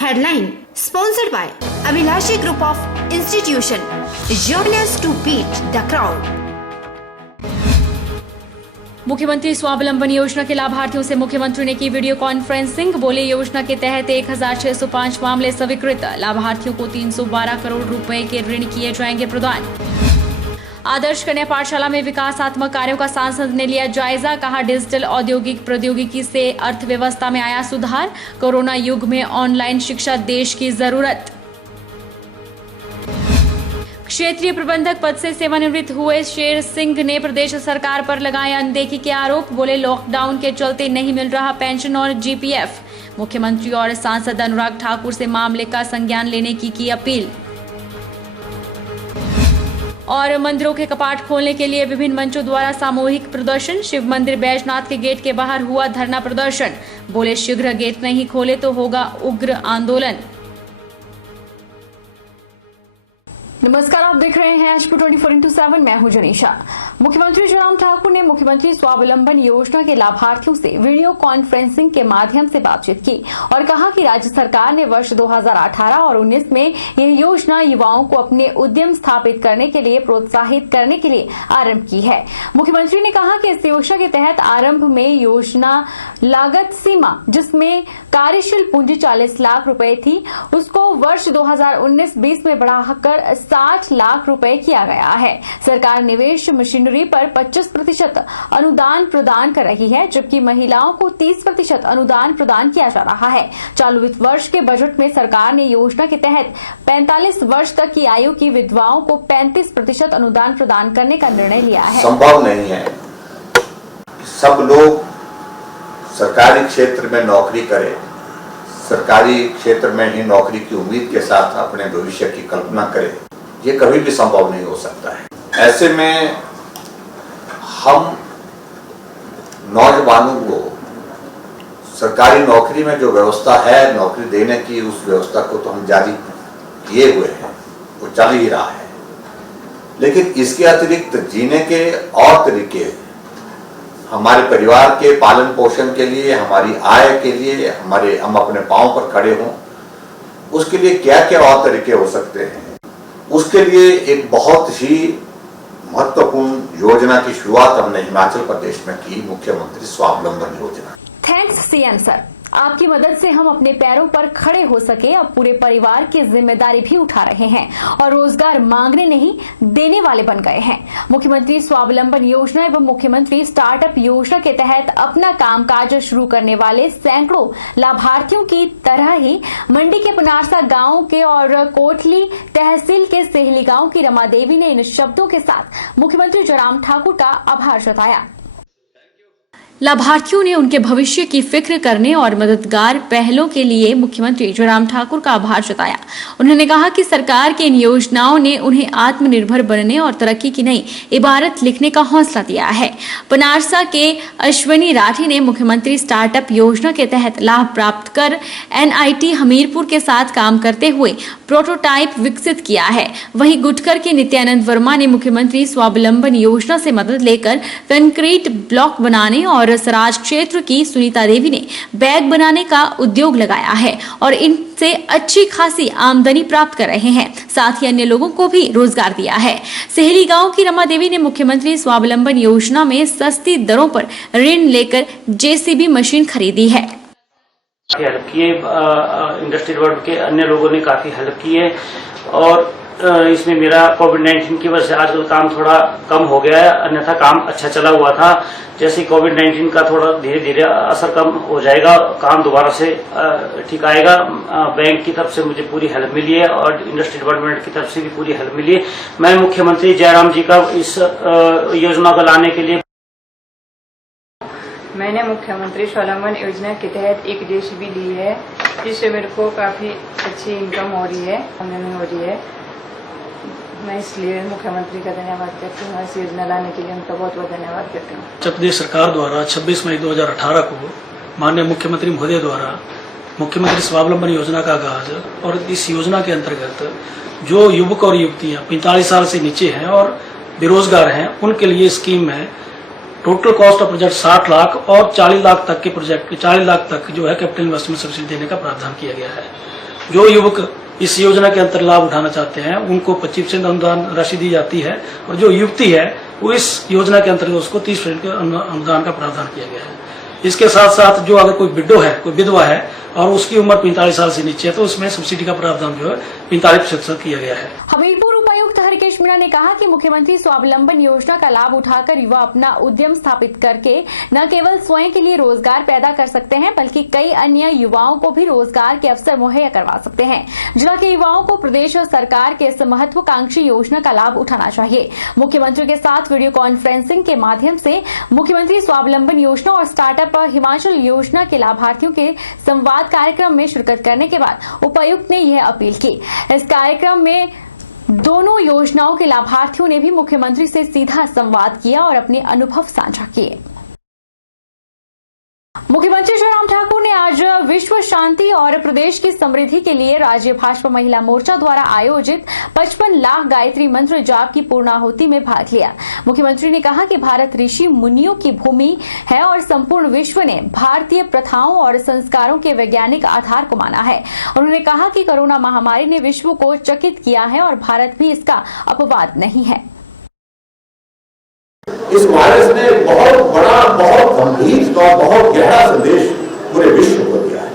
Headline sponsored by Abhilashi Group of Institution. Join us to beat the crowd. मुख्यमंत्री स्वावलंबन योजना के लाभार्थियों से मुख्यमंत्री ने की वीडियो कॉन्फ्रेंसिंग। बोले योजना के तहत 1605 मामले स्वीकृत, लाभार्थियों को 312 करोड़ रुपए के ऋण किए जाएंगे प्रदान। आदर्श कन्या पाठशाला में विकासात्मक कार्यों का सांसद ने लिया जायजा, कहा डिजिटल औद्योगिक प्रौद्योगिकी से अर्थव्यवस्था में आया सुधार, कोरोना युग में ऑनलाइन शिक्षा देश की जरूरत। क्षेत्रीय प्रबंधक पद से सेवानिवृत्त हुए शेर सिंह ने प्रदेश सरकार पर लगाए अनदेखी के आरोप। बोले लॉकडाउन के चलते नहीं मिल रहा पेंशन और जीपीएफ। मुख्यमंत्री और सांसद अनुराग ठाकुर से मामले का संज्ञान लेने की अपील। और मंदिरों के कपाट खोलने के लिए विभिन्न मंचों द्वारा सामूहिक प्रदर्शन। शिव मंदिर बैजनाथ के गेट के बाहर हुआ धरना प्रदर्शन। बोले शीघ्र गेट नहीं खोले तो होगा उग्र आंदोलन। नमस्कार, आप देख रहे हैं HP 24x7। मैं हूं जनीशा। मुख्यमंत्री जयराम ठाकुर ने मुख्यमंत्री स्वावलंबन योजना के लाभार्थियों से वीडियो कॉन्फ्रेंसिंग के माध्यम से बातचीत की और कहा कि राज्य सरकार ने वर्ष 2018 और 19 में यह योजना युवाओं को अपने उद्यम स्थापित करने के लिए प्रोत्साहित करने के लिए आरंभ की है। मुख्यमंत्री ने कहा कि इस योजना के तहत आरंभ में योजना लागत सीमा, जिसमें कार्यशील पूंजी 40 लाख रुपए थी, उसको वर्ष 2019-20 में बढ़ाकर 60 लाख रुपए किया गया है। सरकार निवेश मशीनरी पर 25% अनुदान प्रदान कर रही है, जबकि महिलाओं को 30% अनुदान प्रदान किया जा रहा है। चालू वित्त वर्ष के बजट में सरकार ने योजना के तहत 45 वर्ष तक की आयु की विधवाओं को 35% अनुदान प्रदान करने का निर्णय लिया है। संभव नहीं है सब लोग सरकारी क्षेत्र में नौकरी करें, सरकारी क्षेत्र में ही नौकरी की उम्मीद के साथ अपने भविष्य की कल्पना करें। ये कभी भी संभव नहीं हो सकता है। ऐसे में हम नौजवानों को सरकारी नौकरी में जो व्यवस्था है नौकरी देने की, उस व्यवस्था को तो हम जारी किए हुए हैं, वो चल ही रहा है। लेकिन इसके अतिरिक्त जीने के और तरीके, हमारे परिवार के पालन पोषण के लिए, हमारी आय के लिए, हम अपने पांव पर खड़े हों, उसके लिए क्या क्या और तरीके हो सकते हैं, उसके लिए एक बहुत ही महत्वपूर्ण योजना की शुरुआत हमने हिमाचल प्रदेश में की, मुख्यमंत्री स्वावलंबन योजना। थैंक्स सीएम सर, आपकी मदद से हम अपने पैरों पर खड़े हो सके। अब पूरे परिवार की जिम्मेदारी भी उठा रहे हैं और रोजगार मांगने नहीं देने वाले बन गए हैं। मुख्यमंत्री स्वावलंबन योजना एवं मुख्यमंत्री स्टार्टअप योजना के तहत अपना कामकाज शुरू करने वाले सैकड़ों लाभार्थियों की तरह ही मंडी के पनारसा गांव के और कोटली तहसील के सेहली गांव की रमा देवी ने इन शब्दों के साथ मुख्यमंत्री जयराम ठाकुर का आभार जताया। लाभार्थियों ने उनके भविष्य की फिक्र करने और मददगार पहलों के लिए मुख्यमंत्री जयराम ठाकुर का आभार जताया। उन्होंने कहा कि सरकार की इन योजनाओं ने उन्हें आत्मनिर्भर बनने और तरक्की की नई इबारत लिखने का हौसला दिया है। पनारसा के अश्विनी राठी ने मुख्यमंत्री स्टार्टअप योजना के तहत लाभ प्राप्त कर NIT हमीरपुर के साथ काम करते हुए प्रोटोटाइप विकसित किया है। वहीं गुटकर के नित्यानंद वर्मा ने मुख्यमंत्री स्वावलंबन योजना से मदद लेकर कंक्रीट ब्लॉक बनाने और सराज क्षेत्र की सुनीता देवी ने बैग बनाने का उद्योग लगाया है और इनसे अच्छी खासी आमदनी प्राप्त कर रहे हैं। साथ ही अन्य लोगों को भी रोजगार दिया है। सेहली गांव की रमा देवी ने मुख्यमंत्री स्वावलंबन योजना में सस्ती दरों पर ऋण लेकर JCB मशीन खरीदी है। हेल्प किए, इंडस्ट्री वर्ल्ड के अन्य लोगों ने काफी हेल्प की है और इसमें मेरा कोविड-19 की वजह से आजकल काम थोड़ा कम हो गया है, अन्यथा काम अच्छा चला हुआ था। जैसे कोविड-19 का थोड़ा धीरे धीरे असर कम हो जाएगा, काम दोबारा से ठीक आएगा। बैंक की तरफ से मुझे पूरी हेल्प मिली है और इंडस्ट्री डेवलपमेंट की तरफ से भी पूरी हेल्प मिली है। मैं मुख्यमंत्री जयराम जी का इस योजना को लाने के लिए मैंने मुख्यमंत्री स्वावलंबन योजना के तहत एक JCB ली है, जिससे मेरे को काफी अच्छी इनकम हो रही है, आमदनी हो रही है। मैं इसलिए मुख्यमंत्री का धन्यवाद करती हूँ। इस योजना लाने के लिए उनका बहुत बहुत धन्यवाद करती हूँ। उत्तर प्रदेश सरकार द्वारा 26 मई 2018 को माननीय मुख्यमंत्री महोदय द्वारा मुख्यमंत्री स्वावलंबन योजना का आगाज और इस योजना के अंतर्गत जो युवक और युवतियां 45 साल से नीचे हैं और बेरोजगार हैं, उनके लिए स्कीम में total cost of project 60 lakh और 40 लाख तक के प्रोजेक्ट 40 लाख तक जो है कैपिटल इन्वेस्टमेंट सब्सिडी देने का प्रावधान किया गया है। जो युवक इस योजना के अंतर लाभ उठाना चाहते हैं उनको 25% अनुदान राशि दी जाती है, और जो युवती है वो इस योजना के अंतर्गत उसको 30% के अनुदान का प्रावधान किया गया है। इसके साथ साथ जो अगर कोई विडो है, कोई विधवा है और उसकी उम्र 45 साल से नीचे है, तो उसमें सब्सिडी का प्रावधान जो है 45% किया गया है। हमीरपुर उपायुक्त हरकेश मीणा ने कहा कि मुख्यमंत्री स्वावलंबन योजना का लाभ उठाकर युवा अपना उद्यम स्थापित करके न केवल स्वयं के लिए रोजगार पैदा कर सकते हैं, बल्कि कई अन्य युवाओं को भी रोजगार के अवसर मुहैया करवा सकते हैं। जिला के युवाओं को प्रदेश और सरकार के इस महत्वाकांक्षी योजना का लाभ उठाना चाहिए। मुख्यमंत्री के साथ वीडियो कॉन्फ्रेंसिंग के माध्यम से मुख्यमंत्री स्वावलंबन योजना और स्टार्टअप हिमाचल योजना के लाभार्थियों के संवाद कार्यक्रम में शिरकत करने के बाद उपायुक्त ने यह अपील की। इस कार्यक्रम में दोनों योजनाओं के लाभार्थियों ने भी मुख्यमंत्री से सीधा संवाद किया और अपने अनुभव साझा किए। मुख्यमंत्री जयराम ठाकुर ने आज विश्व शांति और प्रदेश की समृद्धि के लिए राज्य भाजपा महिला मोर्चा द्वारा आयोजित 55 लाख गायत्री मंत्र जाप की पूर्णाहुति में भाग लिया। मुख्यमंत्री ने कहा कि भारत ऋषि मुनियों की भूमि है और संपूर्ण विश्व ने भारतीय प्रथाओं और संस्कारों के वैज्ञानिक आधार को माना है। उन्होंने कहा कि कोरोना महामारी ने विश्व को चकित किया है और भारत भी इसका अपवाद नहीं है। इस वायरस ने बहुत बड़ा, बहुत गंभीर और बहुत गहरा संदेश पूरे विश्व को दिया है।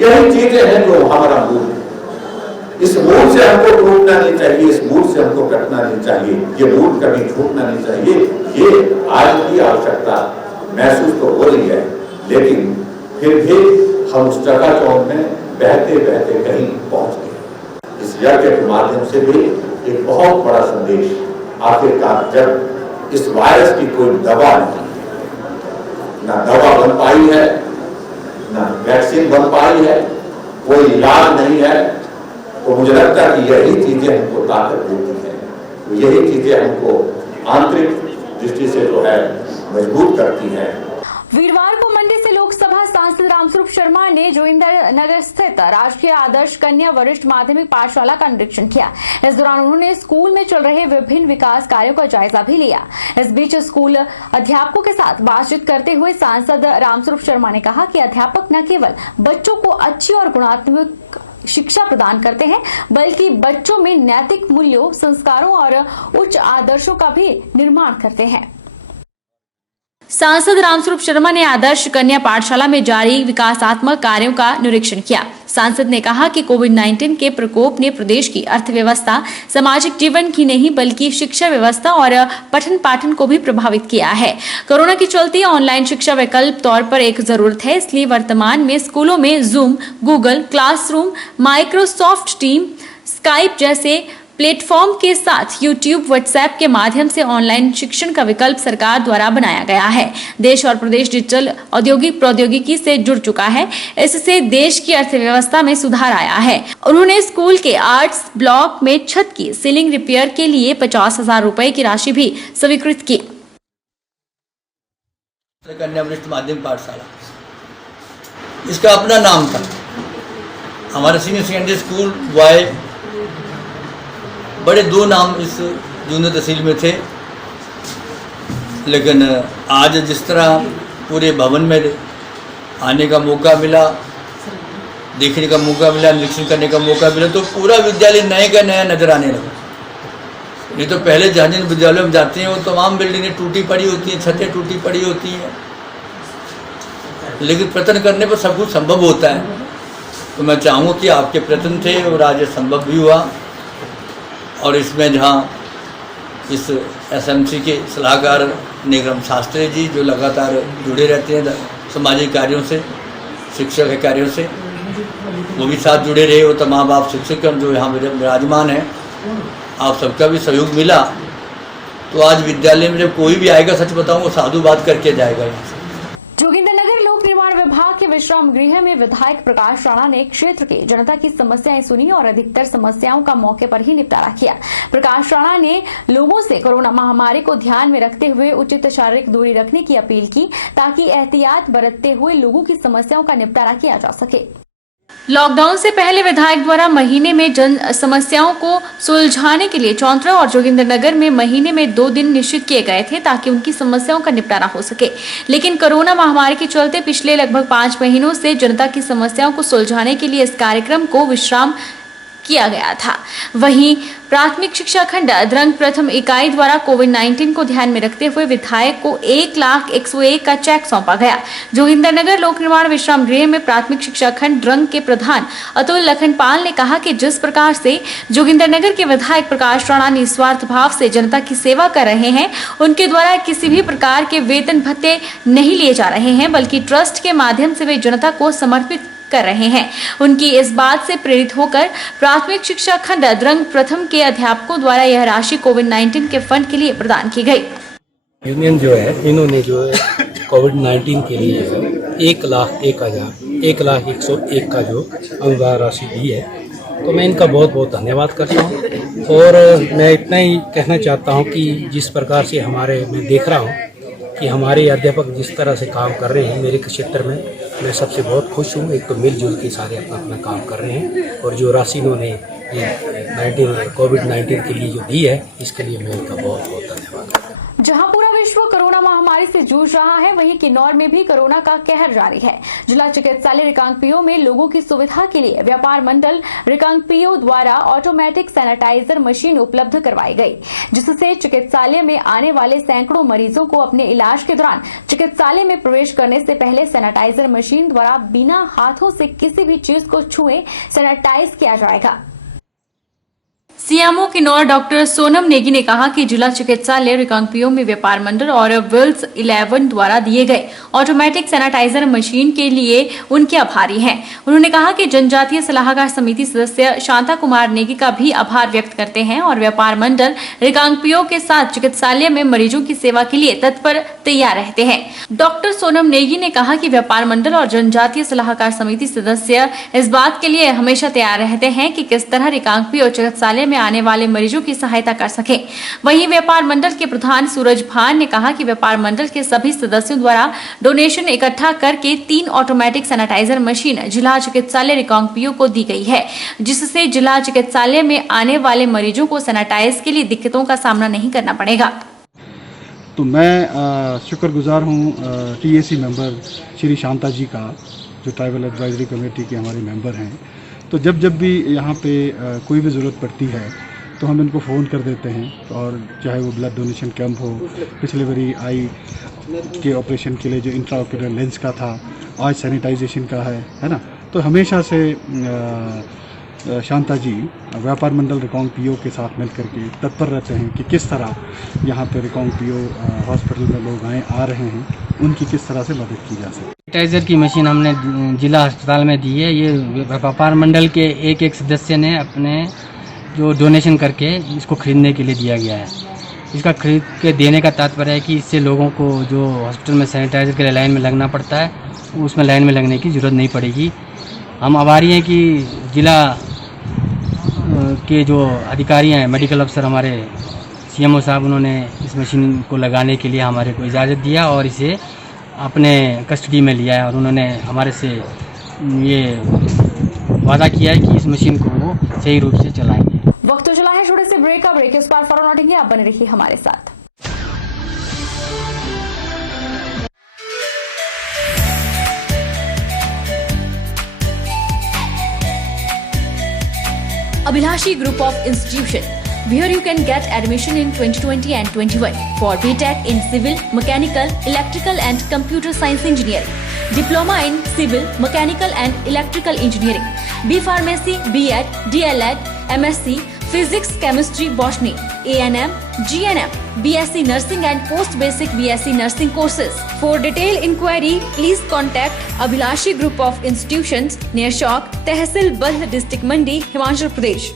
यही चीजें हैं जो हमारा मूल है। इस मूल से हमको टूटना नहीं चाहिए, इस मूल से हमको कटना नहीं चाहिए, ये मूल कभी छूटना नहीं चाहिए। ये आज की आवश्यकता महसूस तो हो रही है, लेकिन फिर भी हम उस चकाचौंध में बहते बहते कहीं पहुंच गए। इस यज्ञ के माध्यम से भी एक बहुत बड़ा संदेश, आखिरकार जब इस वायरस की कोई दवा नहीं, ना दवा बन पाई है, ना वैक्सीन बन पाई है, कोई इलाज नहीं है, तो मुझे लगता है कि यही चीजें हमको ताकत देती है, तो यही चीजें हमको आंतरिक दृष्टि से जो है मजबूत करती है। वीरवार को मंडी से लोकसभा सांसद रामस्वरूप शर्मा ने जोगिंदर नगर स्थित राजकीय आदर्श कन्या वरिष्ठ माध्यमिक पाठशाला का निरीक्षण किया। इस दौरान उन्होंने स्कूल में चल रहे विभिन्न विकास कार्यों का जायजा भी लिया। इस बीच स्कूल अध्यापकों के साथ बातचीत करते हुए सांसद रामस्वरूप शर्मा ने कहा कि अध्यापक न केवल बच्चों को अच्छी और गुणात्मक शिक्षा प्रदान करते हैं, बल्कि बच्चों में नैतिक मूल्यों, संस्कारों और उच्च आदर्शों का भी निर्माण करते हैं। सांसद रामस्वरूप शर्मा ने आदर्श कन्या पाठशाला में जारी विकासात्मक कार्यों का निरीक्षण किया। सांसद ने कहा कि कोविड-19 के प्रकोप ने प्रदेश की अर्थव्यवस्था, सामाजिक जीवन की नहीं बल्कि शिक्षा व्यवस्था और पठन पाठन को भी प्रभावित किया है। कोरोना के चलते ऑनलाइन शिक्षा वैकल्पिक तौर पर एक जरूरत है, इसलिए वर्तमान में स्कूलों में zoom, Google classroom, Microsoft team, Skype जैसे प्लेटफॉर्म के साथ यूट्यूब, व्हाट्सएप के माध्यम से ऑनलाइन शिक्षण का विकल्प सरकार द्वारा बनाया गया है। देश और प्रदेश डिजिटल औद्योगिक प्रौद्योगिकी से जुड़ चुका है, इससे देश की अर्थव्यवस्था में सुधार आया है। उन्होंने स्कूल के आर्ट्स ब्लॉक में छत की सीलिंग रिपेयर के लिए 50,000 रुपए की राशि भी स्वीकृत की। कन्या वरिष्ठ माध्यमिक पाठशाला, इसका अपना नाम था। हमारे सीनियर सेकेंडरी स्कूल वाई बड़े दो नाम इस जूनियर तहसील में थे, लेकिन आज जिस तरह पूरे भवन में आने का मौका मिला, देखने का मौका मिला, निरीक्षण करने का मौका मिला, तो पूरा विद्यालय नए का नया नजर आने लगा। नहीं तो पहले जहाँ जिन विद्यालयों में जाते हैं वो तमाम बिल्डिंगें टूटी पड़ी होती हैं, छतें टूटी पड़ी होती हैं, लेकिन प्रयत्न करने पर सब कुछ संभव होता है। तो मैं चाहूँगा कि आपके प्रयत्न थे और आज ये संभव भी हुआ। और इसमें जहाँ इस एसएमसी के सलाहकार निगम शास्त्री जी जो लगातार जुड़े रहते हैं सामाजिक कार्यों से, शिक्षा के कार्यों से, वो भी साथ जुड़े रहे। और तमाम आप शिक्षक जो यहाँ विराजमान हैं, आप सबका भी सहयोग मिला, तो आज विद्यालय में जब कोई भी आएगा, सच बताऊँ, वो साधु बात करके जाएगा। यहाँ से जोगिंदरनगर लोक निर्माण विभाग के विश्राम गृह में विधायक प्रकाश राणा ने क्षेत्र के जनता की समस्याएं सुनी और अधिकतर समस्याओं का मौके पर ही निपटारा किया। प्रकाश राणा ने लोगों से कोरोना महामारी को ध्यान में रखते हुए उचित शारीरिक दूरी रखने की अपील की, ताकि एहतियात बरतते हुए लोगों की समस्याओं का निपटारा किया जा सके। लॉकडाउन से पहले विधायक द्वारा महीने में जन समस्याओं को सुलझाने के लिए चौंतरा और जोगिंद्रनगर में महीने में 2 दिन निश्चित किए गए थे ताकि उनकी समस्याओं का निपटारा हो सके। लेकिन कोरोना महामारी के चलते पिछले लगभग 5 महीनों से जनता की समस्याओं को सुलझाने के लिए इस कार्यक्रम को विश्राम किया गया था। वहीं प्राथमिक शिक्षा खंड द्रंग प्रथम इकाई द्वारा कोविड-19 को ध्यान में रखते हुए विधायक को 1,01,001 का चेक सौंपा गया। जोगिंद्रनगर लोक निर्माण विश्राम गृह में प्राथमिक शिक्षा खंड द्रंग के प्रधान अतुल लखनपाल ने कहा कि जिस प्रकार से जोगिंद्रनगर के विधायक प्रकाश राणा निस्वार्थ भाव से जनता की सेवा कर रहे हैं, उनके द्वारा किसी भी प्रकार के वेतन भत्ते नहीं लिए जा रहे हैं, बल्कि ट्रस्ट के माध्यम से वे जनता को समर्पित कर रहे हैं। उनकी इस बात से प्रेरित होकर प्राथमिक शिक्षा खंड द्रंग प्रथम के अध्यापकों द्वारा यह राशि कोविड-19 के फंड के लिए प्रदान की गई। यूनियन जो है, इन्होंने जो है कोविड-19 के लिए 1,01,101 का जो अनुदान राशि दी है, तो मैं इनका बहुत बहुत धन्यवाद करता हूँ। और मैं इतना ही कहना चाहता हूँ कि जिस प्रकार से मैं देख रहा हूँ कि हमारे अध्यापक जिस तरह से काम कर रहे हैं मेरे क्षेत्र में, मैं सबसे बहुत खुश हूँ। एक तो मिलजुल के सारे अपना काम कर रहे हैं, और जो राशि इन्होंने कोविड-19 के लिए जो दी है, इसके लिए मैं इनका बहुत बहुत धन्यवाद करता हूँ। जहां पूरा विश्व कोरोना महामारी से जूझ रहा है, वहीं किन्नौर में भी कोरोना का कहर जारी है। जिला चिकित्सालय रिकांगपिओ में लोगों की सुविधा के लिए व्यापार मंडल रिकांगपिओ द्वारा ऑटोमेटिक सैनिटाइजर मशीन उपलब्ध करवाई गई, जिससे चिकित्सालय में आने वाले सैकड़ों मरीजों को अपने इलाज के दौरान चिकित्सालय में प्रवेश करने से पहले सैनिटाइजर मशीन द्वारा बिना हाथों से किसी भी चीज को छुए सैनिटाइज किया जाएगा। सीएमओ किन्नौर डॉक्टर सोनम नेगी ने कहा कि जिला चिकित्सालय रिकांगपिओ में व्यापार मंडल और विल्स 11 द्वारा दिए गए ऑटोमेटिक सैनिटाइजर मशीन के लिए उनके आभारी हैं। उन्होंने कहा कि जनजातीय सलाहकार समिति सदस्य शांता कुमार नेगी का भी आभार व्यक्त करते हैं और व्यापार मंडल रिकांगपिओ के साथ चिकित्सालय में मरीजों की सेवा के लिए तत्पर तैयार रहते हैं। डॉक्टर सोनम नेगी ने कहा कि व्यापार मंडल और जनजातीय सलाहकार समिति सदस्य इस बात के लिए हमेशा तैयार रहते हैं कि किस तरह रिकांगपिओ चिकित्सालय में आने वाले मरीजों की सहायता कर सके। वहीं व्यापार मंडल के प्रधान सूरज भान ने कहा कि व्यापार मंडल के सभी सदस्यों द्वारा डोनेशन इकट्ठा करके 3 ऑटोमेटिक सैनिटाइजर मशीन जिला चिकित्सालय रिकांगपिओ को दी गई है, जिससे जिला चिकित्सालय में आने वाले मरीजों को सैनिटाइज के लिए दिक्कतों का सामना नहीं करना पड़ेगा। तो मैं शुक्रगुजार हूँ टीएसी मेंबर श्री शांता जी का, जो ट्राइबल एडवाइजरी कमेटी के हमारे मेंबर हैं। तो जब भी यहाँ पे कोई भी ज़रूरत पड़ती है तो हम इनको फ़ोन कर देते हैं, और चाहे वो ब्लड डोनेशन कैंप हो, पिछले बारी आई के ऑपरेशन के लिए जो इंट्राओक्यूलर लेंस का था, आज सैनिटाइजेशन का है ना। तो हमेशा से शांता जी व्यापार मंडल रिकांगपिओ के साथ मिल करके तत्पर रहते हैं कि किस तरह यहाँ पे रिकांगपिओ हॉस्पिटल में लोग आ रहे हैं, उनकी किस तरह से मदद की जा सके। सैनिटाइजर की मशीन हमने जिला अस्पताल में दी है। ये व्यापार मंडल के एक सदस्य ने अपने जो डोनेशन करके इसको खरीदने के लिए दिया गया है। इसका खरीद के देने का तात्पर्य है कि इससे लोगों को जो हॉस्पिटल में सैनिटाइजर के लिए लाइन में लगना पड़ता है, उसमें लाइन में लगने की ज़रूरत नहीं पड़ेगी। हम आभारी हैं कि जिला के जो अधिकारी हैं, मेडिकल अफसर हमारे सीएमओ साहब, उन्होंने इस मशीन को लगाने के लिए हमारे को इजाज़त दिया और इसे अपने कस्टडी में लिया है, और उन्होंने हमारे से ये वादा किया है कि इस मशीन को वो सही रूप से चलाएंगे। वक्त तो चला है छोटे से ब्रेक का। ब्रेक के उस पार फौरन लौटेंगे, आप बने रहिए हमारे साथ। Abhilashi Group of Institution, where you can get admission in 2020 and 21 for BTech in Civil, Mechanical, Electrical and Computer Science Engineering, Diploma in Civil, Mechanical and Electrical Engineering, B Pharmacy, B.Ed, D.L.Ed, MSc, Physics, Chemistry, Botany, A&M, GNM, BSc Nursing and Post Basic BSc Nursing courses. For detailed inquiry, please contact Abhilashi Group of Institutions near Chowk, Tehsil Bald District Mandi, Himachal Pradesh.